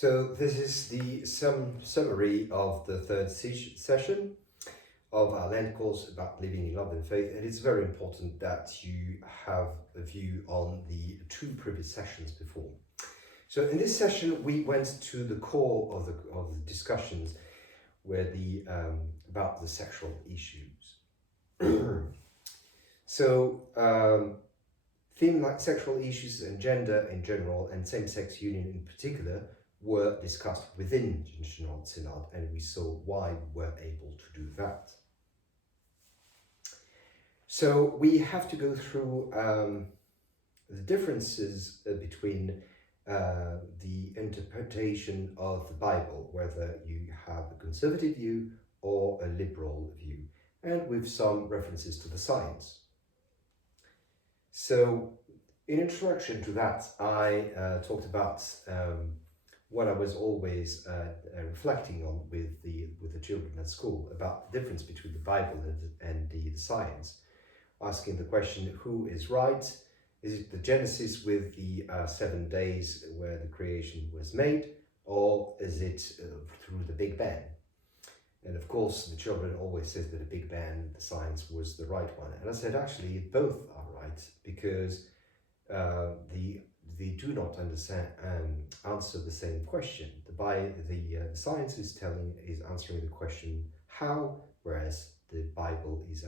So this is the summary of the third session of our Lent course about living in love and faith, and it's very important that you have a view on the two previous sessions before. So in this session we went to the core of the discussions, where about the sexual issues. So theme like sexual issues and gender in general and same-sex union in particular were discussed within the General Synod, and we saw why we were able to do that. So we have to go through the differences between the interpretation of the Bible, whether you have a conservative view or a liberal view, and with some references to the science. So in introduction to that, I talked about what I was always reflecting on with the children at school, about the difference between the Bible and the science, asking the question, who is right? Is it the Genesis with the 7 days where the creation was made, or is it through the Big Bang? And of course, the children always said that the Big Bang, the science, was the right one. And I said, actually, both are right, because they do not answer the same question. The science is answering the question how, whereas the Bible is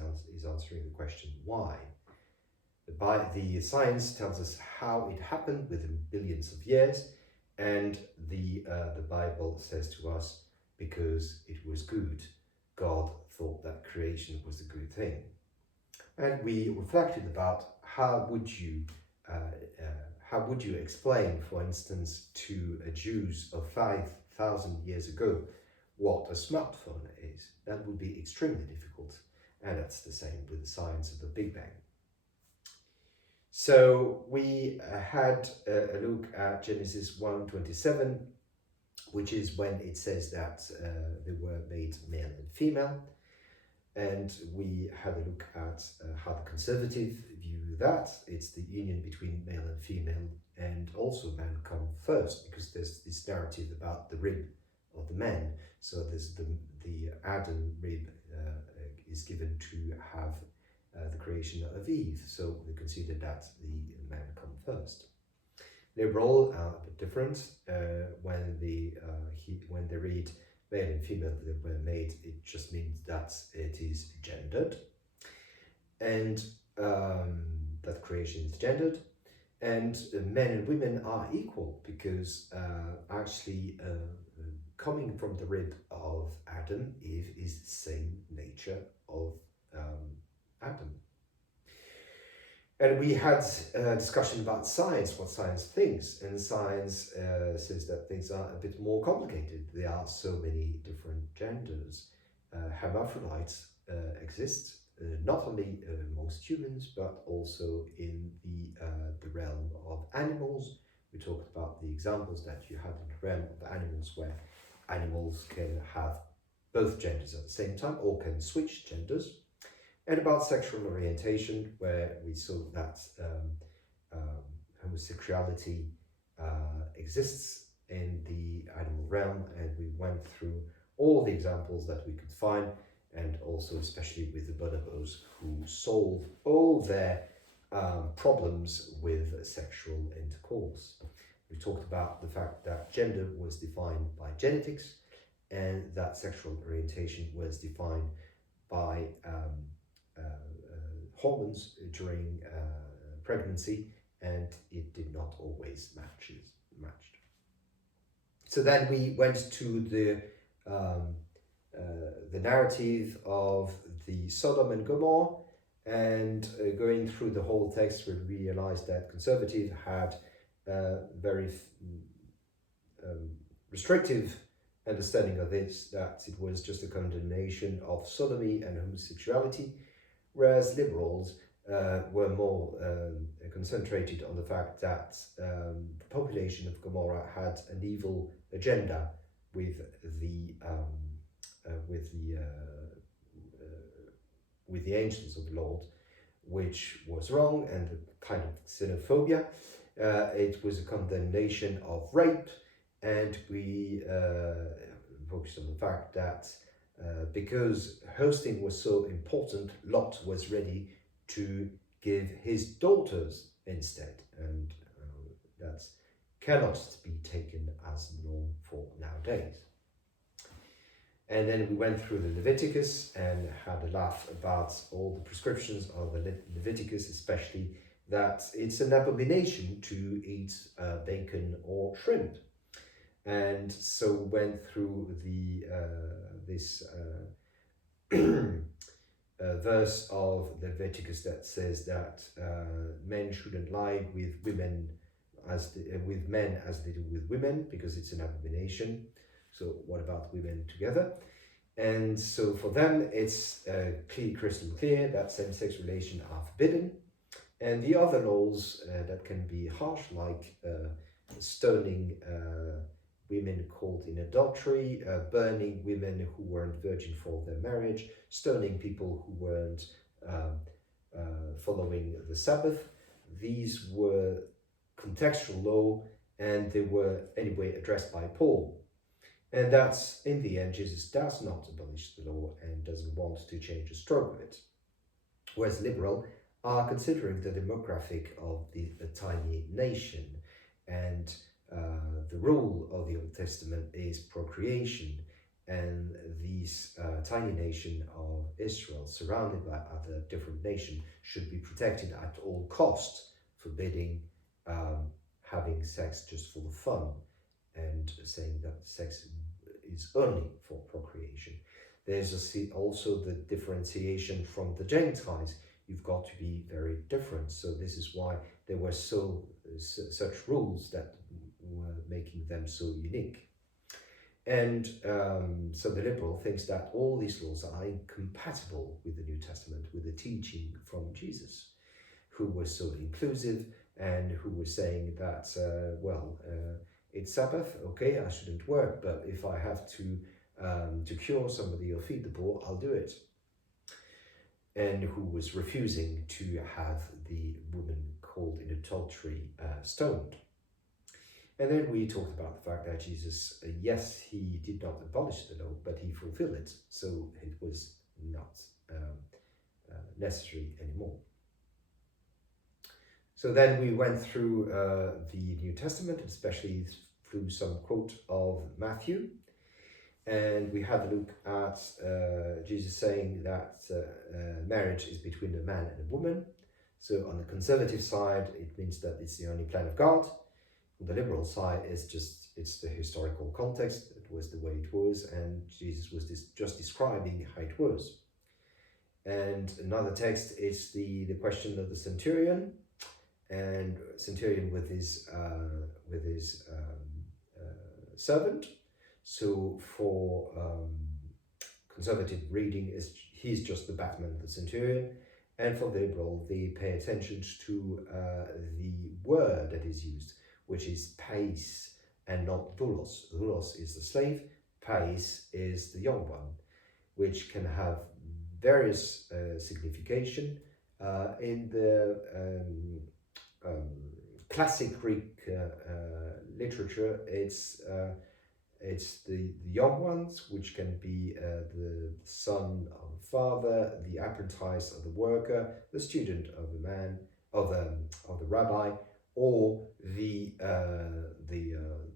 answering the question why. The science tells us how it happened within billions of years, and the Bible says to us, because it was good. God thought that creation was a good thing. And we reflected about how would you explain, for instance, to a Jews of 5,000 years ago what a smartphone is? That would be extremely difficult, and that's the same with the science of the Big Bang. So we had a look at Genesis 1:27, which is when it says that they were made male and female. And we had a look at how the conservative view that. It's the union between male and female, and also man come first, because there's this narrative about the rib of the man. So there's the Adam rib is given to have the creation of Eve. So we consider that the man come first. Liberal are a bit different. When they read male and female that were made, it just means that it is gendered, and that creation is gendered, and men and women are equal, because actually coming from the rib of Adam, Eve is the same nature of Adam. And we had a discussion about science, what science thinks, and science says that things are a bit more complicated. There are so many different genders. Hermaphrodites exist, not only amongst humans, but also in the realm of animals. We talked about the examples that you have in the realm of animals, where animals can have both genders at the same time, or can switch genders. And about sexual orientation, where we saw that homosexuality exists in the animal realm, and we went through all the examples that we could find, and also especially with the bonobos, who solve all their problems with sexual intercourse. We talked about the fact that gender was defined by genetics, and that sexual orientation was defined by hormones during pregnancy, and it did not always match. So then we went to the narrative of the Sodom and Gomorrah, and going through the whole text, we realized that conservative had very restrictive understanding of this, that it was just a condemnation of sodomy and homosexuality, whereas liberals were more concentrated on the fact that the population of Gomorrah had an evil agenda with the angels of the Lord, which was wrong, and a kind of xenophobia. It was a condemnation of rape, and we focused on the fact that because hosting was so important, Lot was ready to give his daughters instead, and that cannot be taken as norm for nowadays. And then we went through the Leviticus and had a laugh about all the prescriptions of the Leviticus, especially that it's an abomination to eat bacon or shrimp. And so went through the this verse of Leviticus that says that men shouldn't lie with women with men as they do with women, because it's an abomination. So what about women together? And so for them, it's crystal clear that same-sex relations are forbidden. And the other laws that can be harsh, like stoning women caught in adultery, burning women who weren't virgin for their marriage, stoning people who weren't following the Sabbath. These were contextual law, and they were anyway addressed by Paul. And that's, in the end, Jesus does not abolish the law and doesn't want to change a stroke of it. Whereas liberal are considering the demographic of the tiny nation, and the rule of the Old Testament is procreation, and this tiny nation of Israel, surrounded by other different nations, should be protected at all costs, forbidding having sex just for the fun, and saying that sex is only for procreation. There's also the differentiation from the Gentiles. You've got to be very different. So this is why there were such rules that were making them so unique. And so the liberal thinks that all these laws are incompatible with the New Testament, with the teaching from Jesus, who was so inclusive and who was saying that, it's Sabbath, okay, I shouldn't work, but if I have to cure somebody or feed the poor, I'll do it. And who was refusing to have the woman caught in adultery stoned. And then we talked about the fact that Jesus, yes, he did not abolish the law, but he fulfilled it, so it was not necessary anymore. So then we went through the New Testament, especially through some quote of Matthew, and we had a look at Jesus saying that marriage is between a man and a woman. So on the conservative side, it means that it's the only plan of God. On the liberal side, it's the historical context. It was the way it was, and Jesus was just describing how it was. And another text is the question of the centurion, and centurion with his servant. So for conservative reading, he's just the Batman, the centurion, and for the liberal, they pay attention to the word that is used, which is pais and not doulos. Doulos is the slave, pais is the young one, which can have various signification. In the classic Greek literature, it's the young ones, which can be the son of the father, the apprentice of the worker, the student of the man, of the rabbi, or the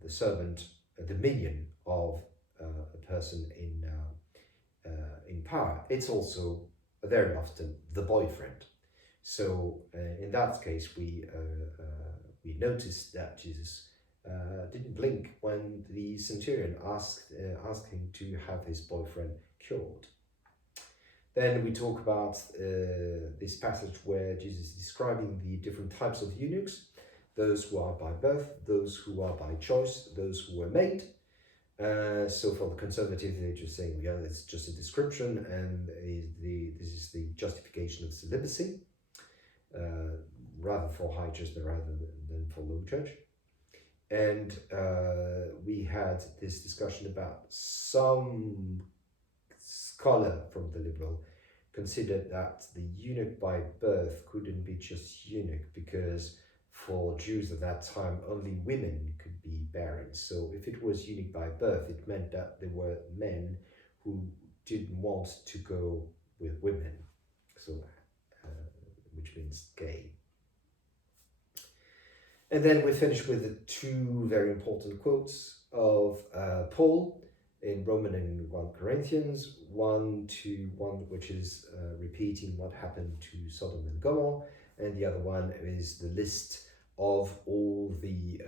servant, the minion of a person in power. It's also very often the boyfriend. So in that case, we noticed that Jesus didn't blink when the centurion asked him to have his boyfriend cured. Then we talk about this passage where Jesus is describing the different types of eunuchs, those who are by birth, those who are by choice, those who were made. So for the conservative, they're just saying, yeah, it's just a description, and this is the justification of celibacy, rather for high church rather than for low church. And we had this discussion about some scholar from the liberal considered that the eunuch by birth couldn't be just eunuch, because for Jews at that time, only women could be barren. So if it was unique by birth, it meant that there were men who didn't want to go with women, so which means gay. And then we finish with the two very important quotes of Paul in Romans and 1 Corinthians, 1:1, which is repeating what happened to Sodom and Gomorrah, and the other one is the list of all the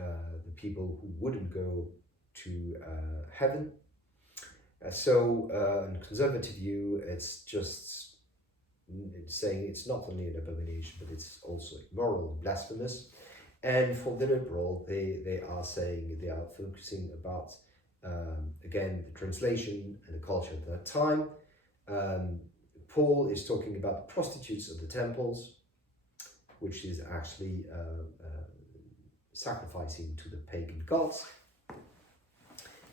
people who wouldn't go to heaven. So in conservative view, it's just saying it's not only an abomination, but it's also immoral, blasphemous. And for the liberal, they are saying, they are focusing about, again, the translation and the culture at that time. Paul is talking about the prostitutes of the temples, which is actually sacrificing to the pagan gods.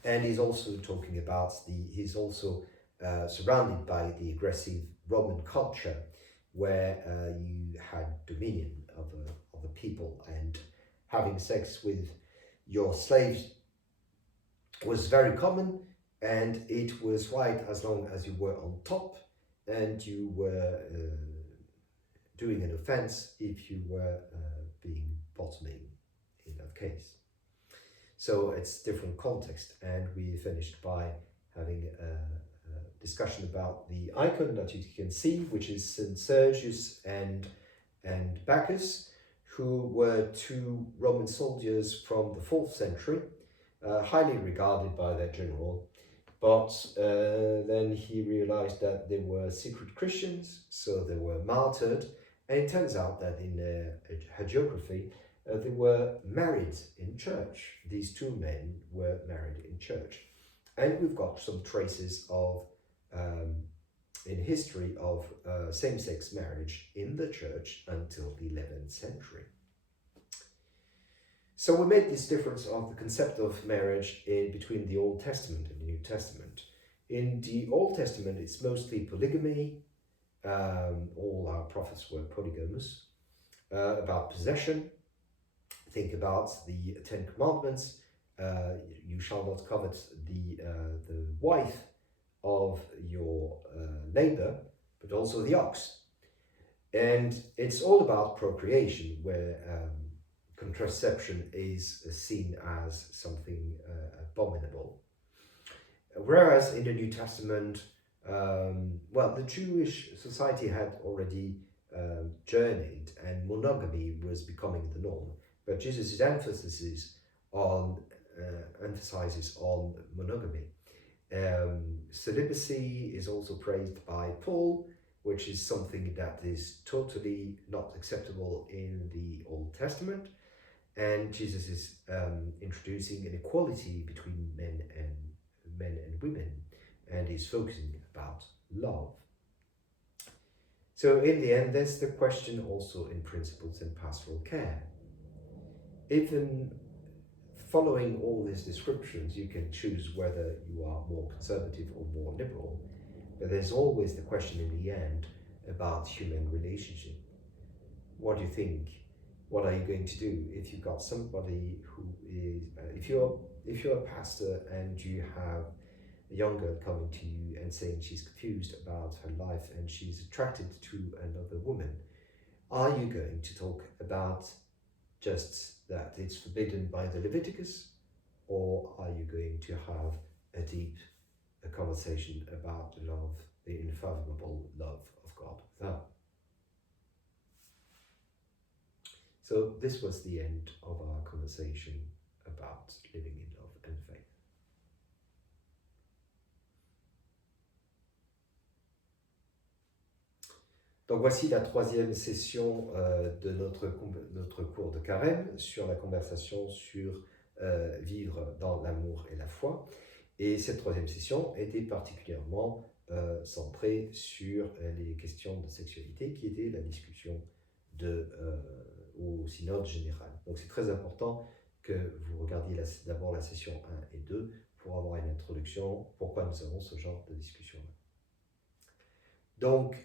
And he's also talking about he's also surrounded by the aggressive Roman culture, where you had dominion of the people, and having sex with your slaves was very common, and it was right as long as you were on top and you were doing an offense if you were being bottoming in that case. So it's different context, and we finished by having a discussion about the icon that you can see, which is St. Sergius and Bacchus, who were two Roman soldiers from the 4th century, highly regarded by their general, but then he realized that they were secret Christians, so they were martyred, and it turns out that in hagiography, they were married in church. These two men were married in church. And we've got some traces of, in history, of same-sex marriage in the church until the 11th century. So we made this difference of the concept of marriage between the Old Testament and the New Testament. In the Old Testament, it's mostly polygamy. All our prophets were polygamous. About possession, think about the 10 Commandments. You shall not covet the wife of your neighbor, but also the ox. And it's all about procreation, where contraception is seen as something abominable. Whereas in the New Testament, the Jewish society had already journeyed, and monogamy was becoming the norm. But Jesus' emphasizes on monogamy. Celibacy is also praised by Paul, which is something that is totally not acceptable in the Old Testament. And Jesus is introducing an equality between men and women, and he's focusing about love. So in the end, there's the question also in principles and pastoral care. Even following all these descriptions, you can choose whether you are more conservative or more liberal, but there's always the question in the end about human relationship. What do you think? What are you going to do if you've got somebody who is, if you're a pastor and you have a young girl coming to you and saying she's confused about her life and she's attracted to another woman, are you going to talk about just that it's forbidden by the Leviticus, or are you going to have a deep conversation about love, the unfathomable love of God? So this was the end of our conversation about living in love and faith. Donc voici la troisième session de notre cours de carême sur la conversation sur vivre dans l'amour et la foi. Et cette troisième session était particulièrement centrée sur les questions de sexualité, qui était la discussion au synode général. Donc c'est très important que vous regardiez d'abord la session 1 et 2 pour avoir une introduction, pourquoi nous avons ce genre de discussion-là. Donc,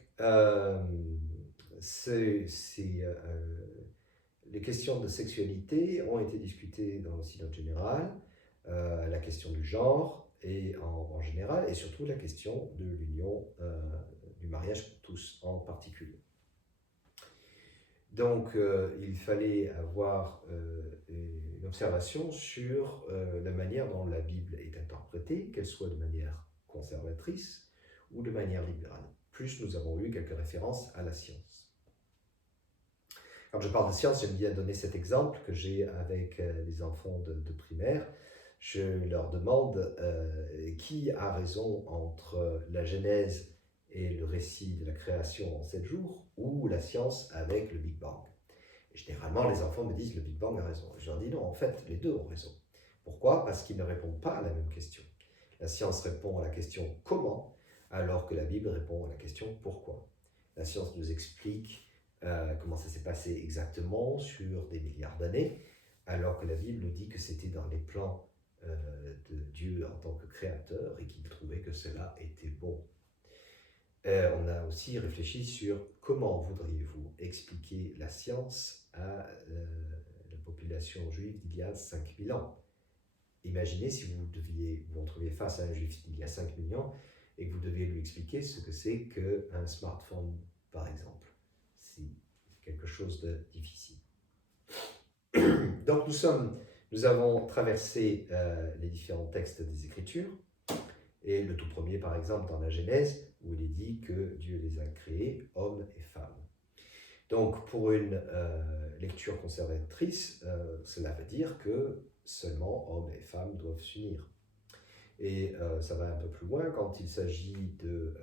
les questions de sexualité ont été discutées dans le Synode général, la question du genre et en général, et surtout la question de l'union, du mariage pour tous en particulier. Donc, il fallait avoir une observation sur la manière dont la Bible est interprétée, qu'elle soit de manière conservatrice ou de manière libérale. Plus, nous avons eu quelques références à la science. Quand je parle de science, j'aime bien donner cet exemple que j'ai avec les enfants de primaire. Je leur demande qui a raison entre la Genèse et le récit de la création en 7 jours, ou la science avec le Big Bang. Et généralement, les enfants me disent le Big Bang a raison. Et je leur dis non, en fait, les deux ont raison. Pourquoi? Parce qu'ils ne répondent pas à la même question. La science répond à la question comment, alors que la Bible répond à la question pourquoi. La science nous explique comment ça s'est passé exactement sur des milliards d'années, alors que la Bible nous dit que c'était dans les plans de Dieu en tant que créateur et qu'il trouvait que cela était bon. On a aussi réfléchi sur comment voudriez-vous expliquer la science à la population juive d'il y a 5000 ans. Imaginez si vous vous retrouviez face à un juif d'il y a 5000 ans et que vous deviez lui expliquer ce que c'est qu'un smartphone, par exemple. C'est quelque chose de difficile. Donc nous avons traversé les différents textes des Écritures, et le tout premier, par exemple, dans la Genèse, où il est dit que Dieu les a créés, hommes et femmes. Donc, pour une lecture conservatrice, cela veut dire que seulement hommes et femmes doivent s'unir. Et ça va un peu plus loin, quand il s'agit de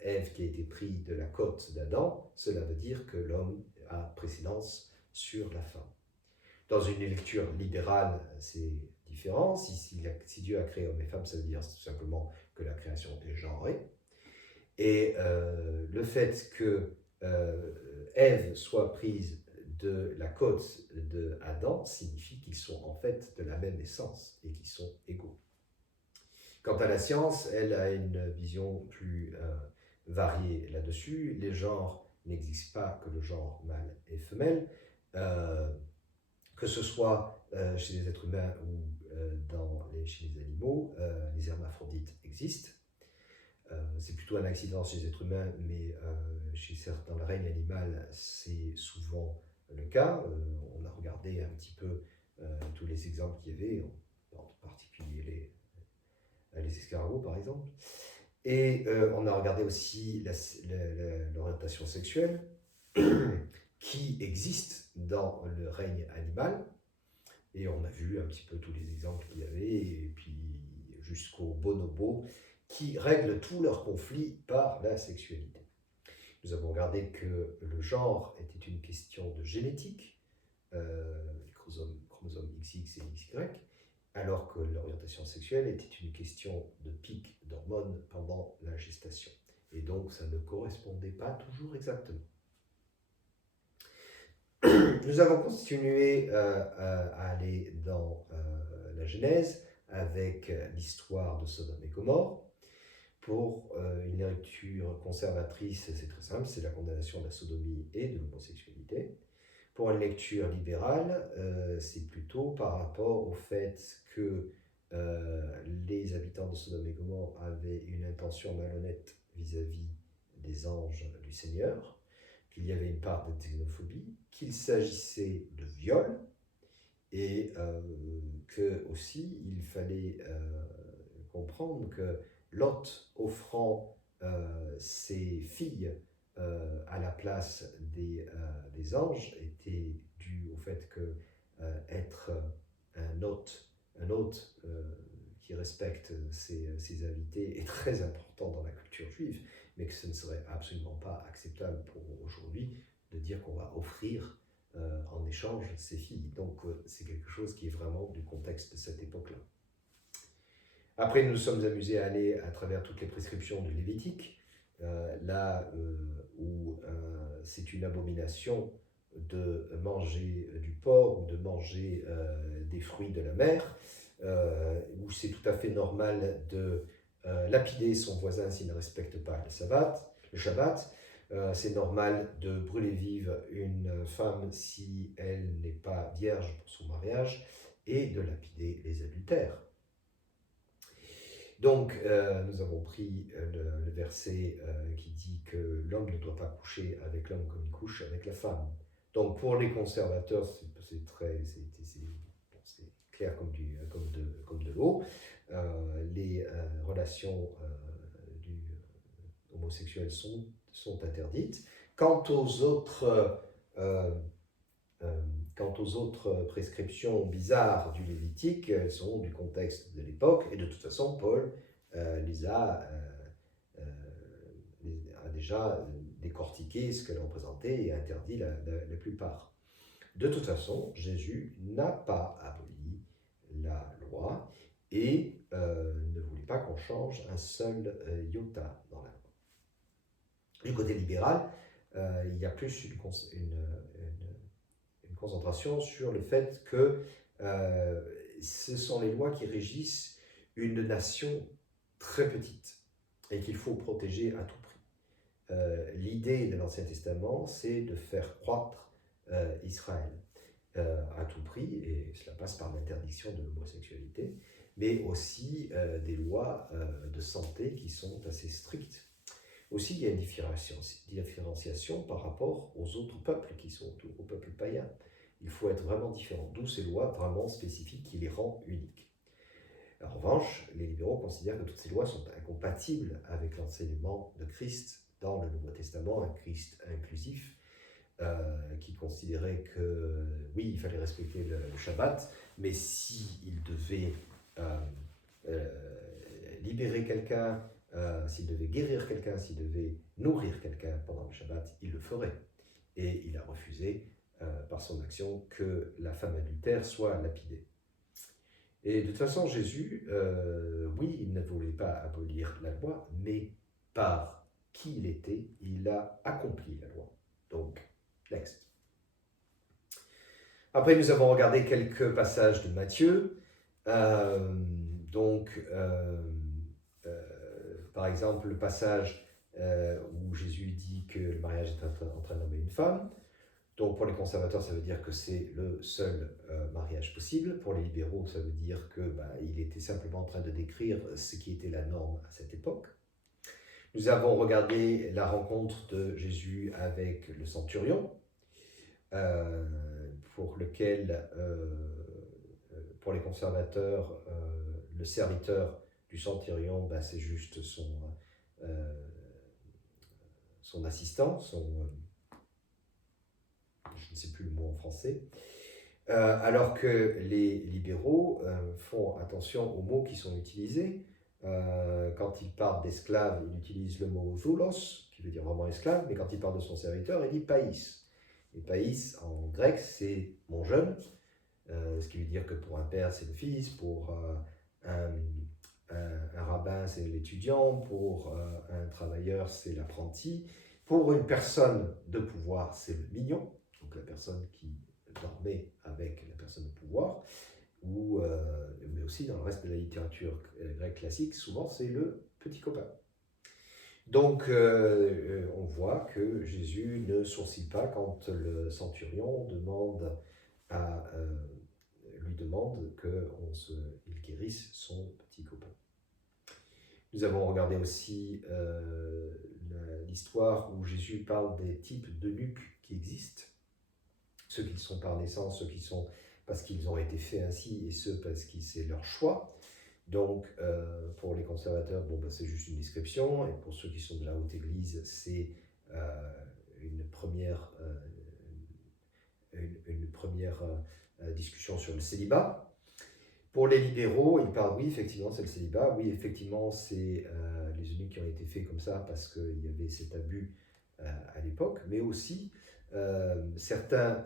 Ève qui a été prise de la côte d'Adam, cela veut dire que l'homme a précédence sur la femme. Dans une lecture libérale, c'est différent. Si Dieu a créé hommes et femmes, ça veut dire tout simplement que la création est genrée. Et le fait que Ève soit prise de la côte de Adam signifie qu'ils sont en fait de la même essence et qu'ils sont égaux. Quant à la science, elle a une vision plus variée là-dessus. Les genres n'existent pas que le genre mâle et femelle. Que ce soit chez les êtres humains ou chez les animaux, les hermaphrodites existent. C'est plutôt un accident chez les êtres humains, mais dans le règne animal, c'est souvent le cas. On a regardé un petit peu tous les exemples qu'il y avait, en particulier les escargots par exemple. Et on a regardé aussi l'orientation sexuelle qui existe dans le règne animal. Et on a vu un petit peu tous les exemples qu'il y avait, et puis jusqu'aux bonobos, qui règlent tous leurs conflits par la sexualité. Nous avons regardé que le genre était une question de génétique, les chromosomes XX et XY, alors que l'orientation sexuelle était une question de pic d'hormones pendant la gestation. Et donc ça ne correspondait pas toujours exactement. Nous avons continué à aller dans la Genèse avec l'histoire de Sodome et Gomorrhe. Pour une lecture conservatrice, c'est très simple, c'est la condamnation de la sodomie et de l'homosexualité. Pour une lecture libérale, c'est plutôt par rapport au fait que les habitants de Sodome et Gomorrhe avaient une intention malhonnête vis-à-vis des anges du Seigneur, qu'il y avait une part de xénophobie, qu'il s'agissait de viol, et que aussi il fallait comprendre que Lot offrant ses filles à la place des anges était dû au fait que être un hôte qui respecte ses invités est très important dans la culture juive, mais que ce ne serait absolument pas acceptable pour aujourd'hui de dire qu'on va offrir en échange ses filles. Donc c'est quelque chose qui est vraiment du contexte de cette époque-là. Après, nous nous sommes amusés à aller à travers toutes les prescriptions du Lévitique, là où c'est une abomination de manger du porc ou de manger des fruits de la mer, où c'est tout à fait normal de lapider son voisin s'il ne respecte pas le Shabbat, c'est normal de brûler vive une femme si elle n'est pas vierge pour son mariage et de lapider les adultères. Donc, nous avons pris le verset qui dit que l'homme ne doit pas coucher avec l'homme comme il couche avec la femme. Donc, pour les conservateurs, c'est clair comme de l'eau. Les relations homosexuelles sont interdites. Quant aux autres prescriptions bizarres du Lévitique, elles sont du contexte de l'époque, et de toute façon, Paul les a déjà décortiqué ce qu'elle représentait et interdit la plupart. De toute façon, Jésus n'a pas aboli la loi et ne voulait pas qu'on change un seul iota dans la loi. Du côté libéral, il y a plus une concentration sur le fait que ce sont les lois qui régissent une nation très petite et qu'il faut protéger à tout prix. L'idée de l'Ancien Testament, c'est de faire croître Israël à tout prix, et cela passe par l'interdiction de l'homosexualité, mais aussi des lois de santé qui sont assez strictes. Aussi, il y a une différenciation par rapport aux autres peuples qui sont aux peuples païens. Il faut être vraiment différent, d'où ces lois vraiment spécifiques qui les rendent uniques. En revanche, les libéraux considèrent que toutes ces lois sont incompatibles avec l'enseignement de Christ dans le Nouveau Testament, un Christ inclusif, qui considérait que, oui, il fallait respecter le Shabbat, mais s'il devait libérer quelqu'un, s'il devait guérir quelqu'un, s'il devait nourrir quelqu'un pendant le Shabbat, il le ferait. Et il a refusé, par son action, que la femme adultère soit lapidée. Et de toute façon, Jésus, oui, il ne voulait pas abolir la loi, mais par qui il était, il a accompli la loi. Donc, next. Après, nous avons regardé quelques passages de Matthieu. Par exemple, le passage où Jésus dit que le mariage est entre un homme et une femme. Donc, pour les conservateurs, ça veut dire que c'est le seul mariage possible. Pour les libéraux, ça veut dire qu'il était simplement en train de décrire ce qui était la norme à cette époque. Nous avons regardé la rencontre de Jésus avec le centurion, pour lequel, pour les conservateurs, le serviteur du centurion, c'est juste son assistant, je ne sais plus le mot en français, alors que les libéraux font attention aux mots qui sont utilisés. Quand il parle d'esclave, il utilise le mot doulos, qui veut dire vraiment esclave, mais quand il parle de son serviteur, il dit païs. Et païs, en grec, c'est mon jeune, ce qui veut dire que pour un père, c'est le fils, pour un rabbin, c'est l'étudiant, pour un travailleur, c'est l'apprenti, pour une personne de pouvoir, c'est le mignon, donc la personne qui dormait avec la personne de pouvoir, mais aussi dans le reste de la littérature grecque classique, souvent c'est le petit copain. Donc on voit que Jésus ne sourcille pas quand le centurion lui demande qu'il guérisse son petit copain. Nous avons regardé aussi l'histoire où Jésus parle des types d'eunuques qui existent, ceux qui sont par naissance, ceux qui sont parce qu'ils ont été faits ainsi, et ceux parce que c'est leur choix. Donc, pour les conservateurs, c'est juste une description, et pour ceux qui sont de la haute église, c'est une première discussion sur le célibat. Pour les libéraux, ils parlent, oui, effectivement, c'est le célibat, oui, effectivement, c'est les eunuques qui ont été faits comme ça parce qu'il y avait cet abus à l'époque, mais aussi certains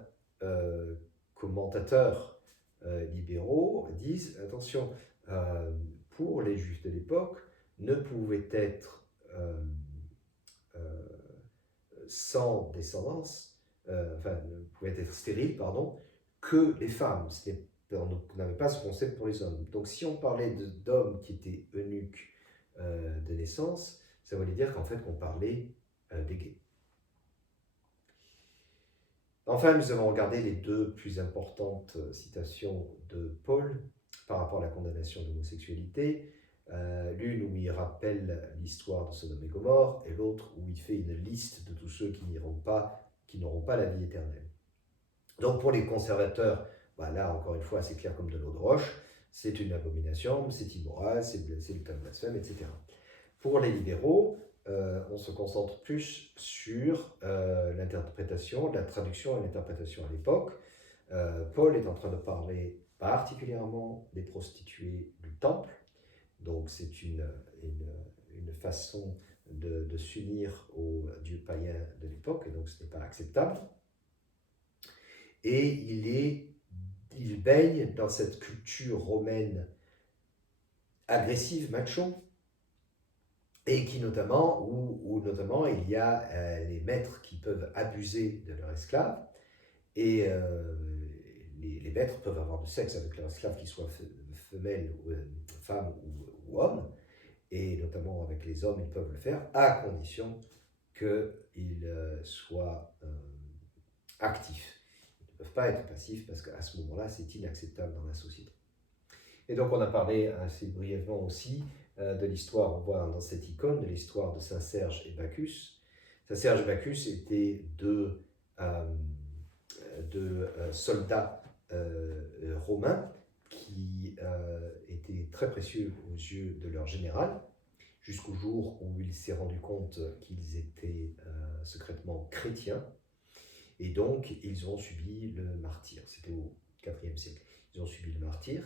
commentateurs libéraux disent, attention, pour les juifs de l'époque, ne pouvait être sans descendance, ne pouvait être stérile, que les femmes. On n'avait pas ce concept pour les hommes. Donc si on parlait d'hommes qui étaient eunuques de naissance, ça voulait dire qu'en fait on parlait des gays. Enfin, nous avons regardé les deux plus importantes citations de Paul par rapport à la condamnation de l'homosexualité. L'une où il rappelle l'histoire de Sodome et Gomorrhe, et l'autre où il fait une liste de tous ceux qui n'auront pas la vie éternelle. Donc pour les conservateurs, là encore une fois c'est clair comme de l'eau de roche, c'est une abomination, c'est immoral, c'est le blasphème, etc. Pour les libéraux, on se concentre plus sur l'interprétation, la traduction et l'interprétation à l'époque. Paul est en train de parler particulièrement des prostituées du temple, donc c'est une façon de s'unir aux dieux païens de l'époque, et donc ce n'est pas acceptable. Et il baigne dans cette culture romaine agressive, macho, et qui notamment, où notamment il y a les maîtres qui peuvent abuser de leurs esclaves, et les maîtres peuvent avoir du sexe avec leurs esclaves, qu'ils soient femelles, femmes ou hommes, et notamment avec les hommes, ils peuvent le faire, à condition qu'ils soient actifs. Ils ne peuvent pas être passifs, parce qu'à ce moment-là, c'est inacceptable dans la société. Et donc on a parlé assez brièvement aussi de l'histoire, on voit dans cette icône, de l'histoire de Saint Serge et Bacchus. Saint Serge et Bacchus étaient deux soldats romains qui étaient très précieux aux yeux de leur général, jusqu'au jour où il s'est rendu compte qu'ils étaient secrètement chrétiens, et donc ils ont subi le martyre. C'était au IVe siècle. Ils ont subi le martyre,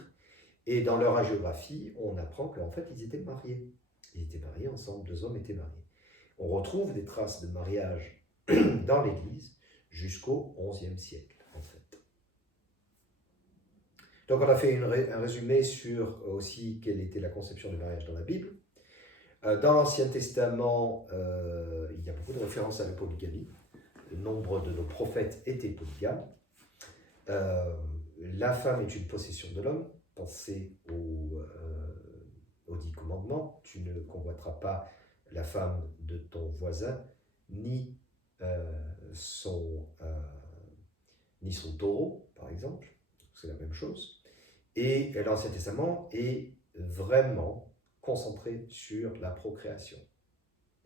et dans leur hagiographie, on apprend qu'en fait ils étaient mariés. Ils étaient mariés ensemble, deux hommes étaient mariés. On retrouve des traces de mariage dans l'Église jusqu'au XIe siècle, en fait. Donc on a fait un résumé sur aussi quelle était la conception du mariage dans la Bible. Dans l'Ancien Testament, il y a beaucoup de références à la polygamie. Le nombre de nos prophètes étaient polygames. La femme est une possession de l'homme. Pensez aux 10 commandements. Tu ne convoiteras pas la femme de ton voisin, ni son taureau, par exemple. C'est la même chose. Et l'Ancien Testament est vraiment concentré sur la procréation.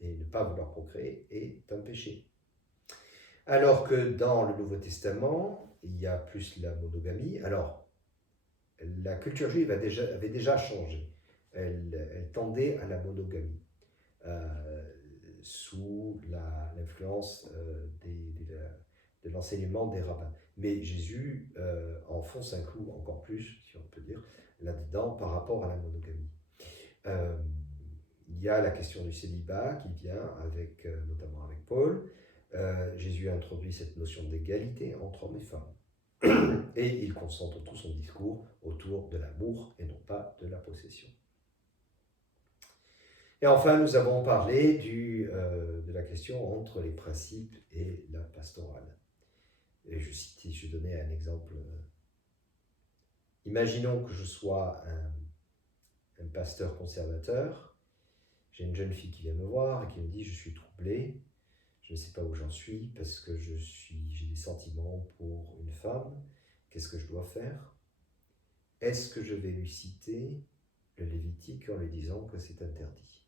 Et ne pas vouloir procréer est un péché. Alors que dans le Nouveau Testament, il y a plus la monogamie. Alors, la culture juive avait déjà changé. Elle tendait à la monogamie, sous l'influence de l'enseignement des rabbins. Mais Jésus enfonce un clou encore plus, si on peut dire, là-dedans par rapport à la monogamie. Il y a la question du célibat qui vient notamment avec Paul. Jésus a introduit cette notion d'égalité entre hommes et femmes. Et il concentre tout son discours autour de l'amour et non pas de la possession. Et enfin, nous avons parlé de la question entre les principes et la pastorale. Et je donnais un exemple. Imaginons que je sois un pasteur conservateur. J'ai une jeune fille qui vient me voir et qui me dit « Je suis troublé, je ne sais pas où j'en suis parce que j'ai des sentiments pour une femme. Qu'est-ce que je dois faire? Est-ce que je vais lui citer le Lévitique en lui disant que c'est interdit?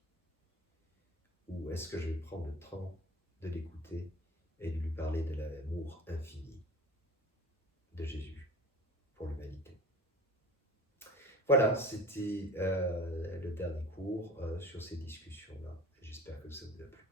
Ou est-ce que je vais prendre le temps de l'écouter et de lui parler de l'amour infini de Jésus pour l'humanité? » Voilà, c'était le dernier cours sur ces discussions-là. J'espère que ça vous a plu.